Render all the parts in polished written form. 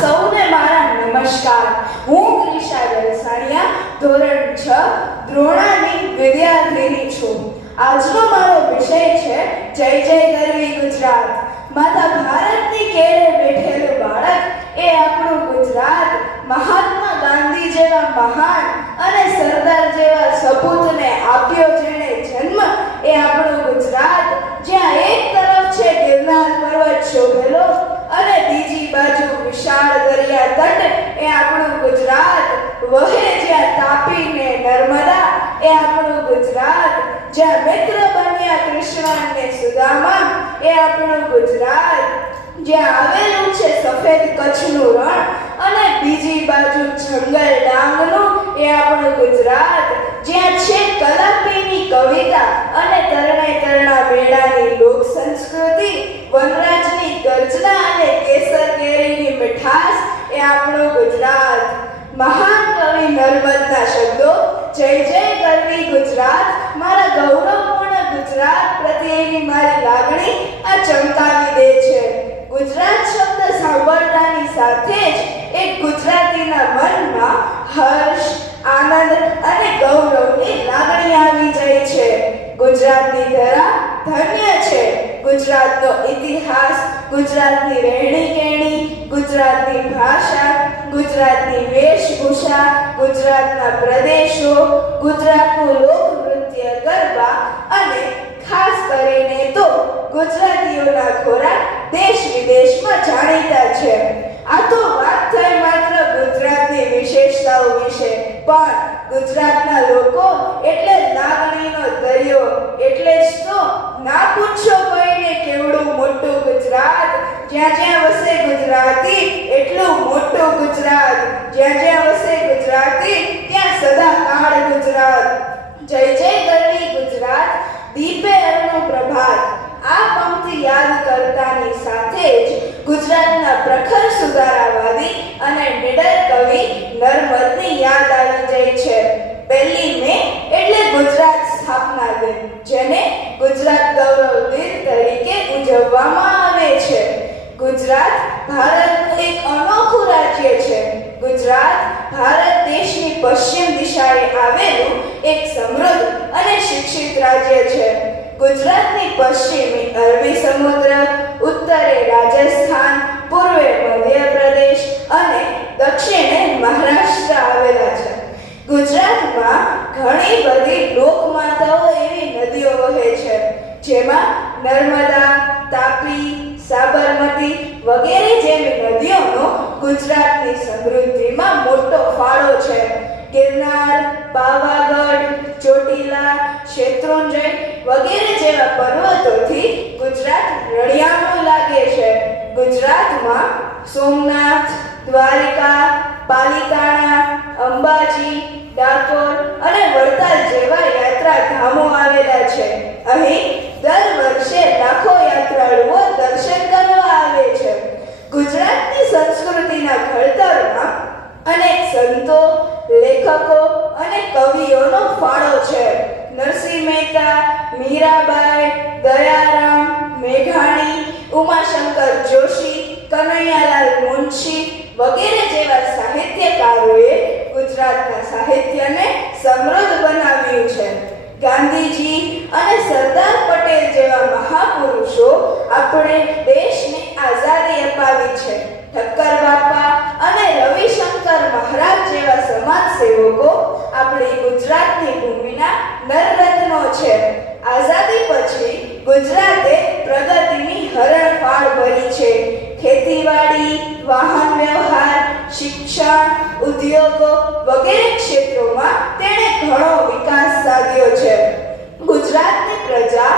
સૌને મારા નમસ્કાર. હું ક્રિશા દલસાણિયા ધોરણ 6 દ્રોણાની વિદ્યાર્થીની છું. આજનો મારો વિષય છે જય જય ગરવી ગુજરાત. માતા ભારતની કેળે બેઠેલું બાળક એ આપણું ગુજરાત. મહાત્મા ગાંધી જેવા મહાન અને સરદાર જેવા સપૂતને આપ્યો જેણે જન્મ એ આપણું ગુજરાત. જ્યાં એક તરફ છે ગિરનાર પર્વત શોભેલો અને બીજી બાજુ વિશાળ દરિયા તટ એ આપણું ગુજરાત. વહે જ્યાં તાપી ને નર્મદા એ આપણું ગુજરાત. જ્યાં મિત્ર બન્યા કૃષ્ણ અને સુદામા એ આપણું ગુજરાત. જ્યાં આવેલું છે સફેદ કચ્છનું રણ અને બીજી બાજુ જંગલ ડાંગનું એ આપણું ગુજરાત. જ્યાં છે કલાપીની કવિતા અને તરણા મેળાની લોક સંસ્કૃતિ, વનરાજની ગર્જના અને કેસર કેરીની મીઠાશ એ આપણું ગુજરાત. મહાન કવિ નર્મદના શબ્દો જય જય ગરવી ગુજરાત, મારા ગૌરવપૂર્ણ ગુજરાત પ્રત્યેની મારી લાગણી આ ચમકાવી દે છે. ગુજરાત શબ્દ સાંભળતાની સાથે જ એક ગુજરાતીના મનમાં હર્ષ, આનંદ અને ગૌરવની લાગણી આવી જાય છે. ગુજરાતની ધરા ધન્ય છે. ગુજરાતનો ઇતિહાસ, ગુજરાતની રહેણી-કહેણી, ગુજરાતની ભાષા, ગુજરાતની વેશભૂષા, ગુજરાતના પ્રદેશો, ગુજરાતનું લોકનૃત્ય ગરબા અને ખાસ કરીને તો ગુજરાતીઓના ખોરાક દેશ વિદેશમાં જાણીતા છે. આ તો વાત થઈ માત્ર ગુજરાતની વિશેષતાઓ વિશે, પણ ગુજરાતના લોકો એટલે લાગણીનો દરિયો. એટલે જ તો ના પૂછો કોઈને કેવડું મોટું ગુજરાત. જ્યાં જ્યાં વસે ગુજરાતી એટલું મોટું ગુજરાત. જ્યાં જ્યાં વસે ગુજરાતી ત્યાં સદાકાળ ગુજરાત. જય જય ગરવી ગુજરાત, દીપે અરનું પ્રભાત. આ પંક્તિ યાદ કરતાની સાથે જ ગુજરાતના પ્રખર સુધારાવાદી અને નિડર કવિ નર્મદની યાદ આવી જાય છે. 1 મે એટલે ગુજરાત સ્થાપના દિન, જેને ગુજરાત ગૌરવ દિન તરીકે ઉજવવામાં આવે છે. ગુજરાત ભારતનું એક અનોખું રાજ્ય છે. ગુજરાત ભારત દેશની પશ્ચિમ દિશાએ આવેલું એક સમૃદ્ધ અને શિક્ષિત રાજ્ય છે. ગુજરાતની પશ્ચિમે અરબી સમુદ્ર, ઉત્તરે રાજસ્થાન, પૂર્વે મધ્યપ્રદેશ અને દક્ષિણે મહારાષ્ટ્ર આવેલા છે. ગુજરાતમાં ઘણી બધી લોકમાતાઓ એવી નદીઓ વહે છે, જેમાં નર્મદા, તાપી, સાબરમતી વગેરે જેવી નદીઓનો ગુજરાતની સમૃદ્ધિમાં મોટો ફાળો છે. ગિરનાર, પાવાગઢ, ચોટીલા, શેત્રુંજય વગેરે જેવા પર્વતોથી ગુજરાત રળિયામણું લાગે છે. ગુજરાતમાં સોમનાથ, દ્વારિકા, પાલિતાણા, અંબાજી, ડાકોર અને વડતાલ જેવા યાત્રાધામો આવેલા છે. અહીં દર વર્ષે લાખો યાત્રાળુઓ દર્શન કરવા આવે છે. ગુજરાતની સંસ્કૃતિના ઘડતરમાં અનેક સંતો, લેખકો અને કવિઓનો ફાળો છે. નરસિંહ મહેતા, મીરાબાઈ, દયારામ, મેઘાણી, ઉમાશંકર જોશી, કનૈયાલાલ મુનશી વગેરે જેવા સાહિત્યકારોએ ગુજરાતના સાહિત્યને સમૃદ્ધ બનાવ્યું છે. ગાંધીજી અને સરદાર પટેલ જેવા મહાપુરુષો આપણે દેશને આઝાદી અપાવી છે. ઠક્કર બાપા અને રવિશંકર મહારાજ જેવા સમાજ સેવકો આપણી ગુજરાતની ભૂમિના નરરત્નો છે. આઝાદી પછી ગુજરાતે પ્રગતિની હરણફાળ ભરી છે. ખેતીવાડી, વાહન વ્યવહાર, શિક્ષણ, ઉદ્યોગો વગેરે ક્ષેત્રોમાં તેણે ઘણો વિકાસ સાધ્યો છે. ગુજરાતની પ્રજા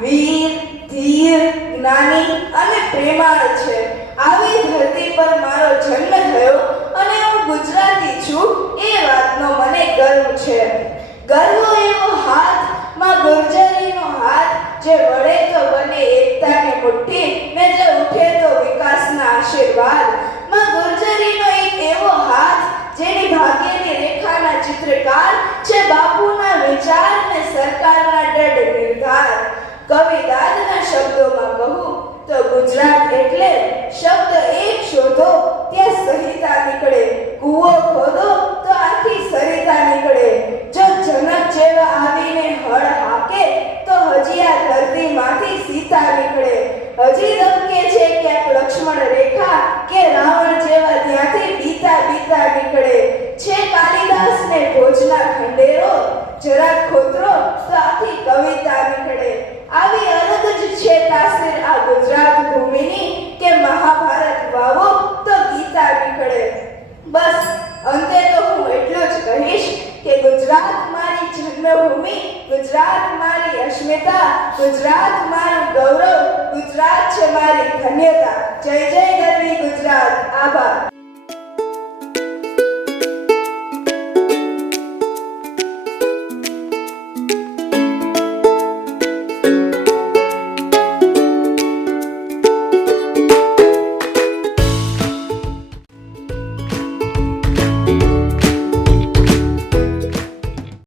વીર, ધીર, જ્ઞાની અને પ્રેમાળ છે. આવી ધરતી પર મારો જન્મ થયો અને હું ગુજરાતી છું એ વાતનો મને ગર્વ છે. ગર્વ એવો હાથ માં ગુર્જરીનો હાથ, જે વળે તો બને એકતાની મુઠ્ઠી ને જે ઉઠે તો વિકાસના આશીર્વાદ. માં ગુર્જરીનો એક એવો હાથ જેની ભાગ્યની રેખાના ચિત્રકાર છે બાપુના વિચાર ને સરકારના દૃઢ નિર્ધાર. કવિ દાદના શબ્દોમાં કહું તો ગુજરાત એટલે શબ્દ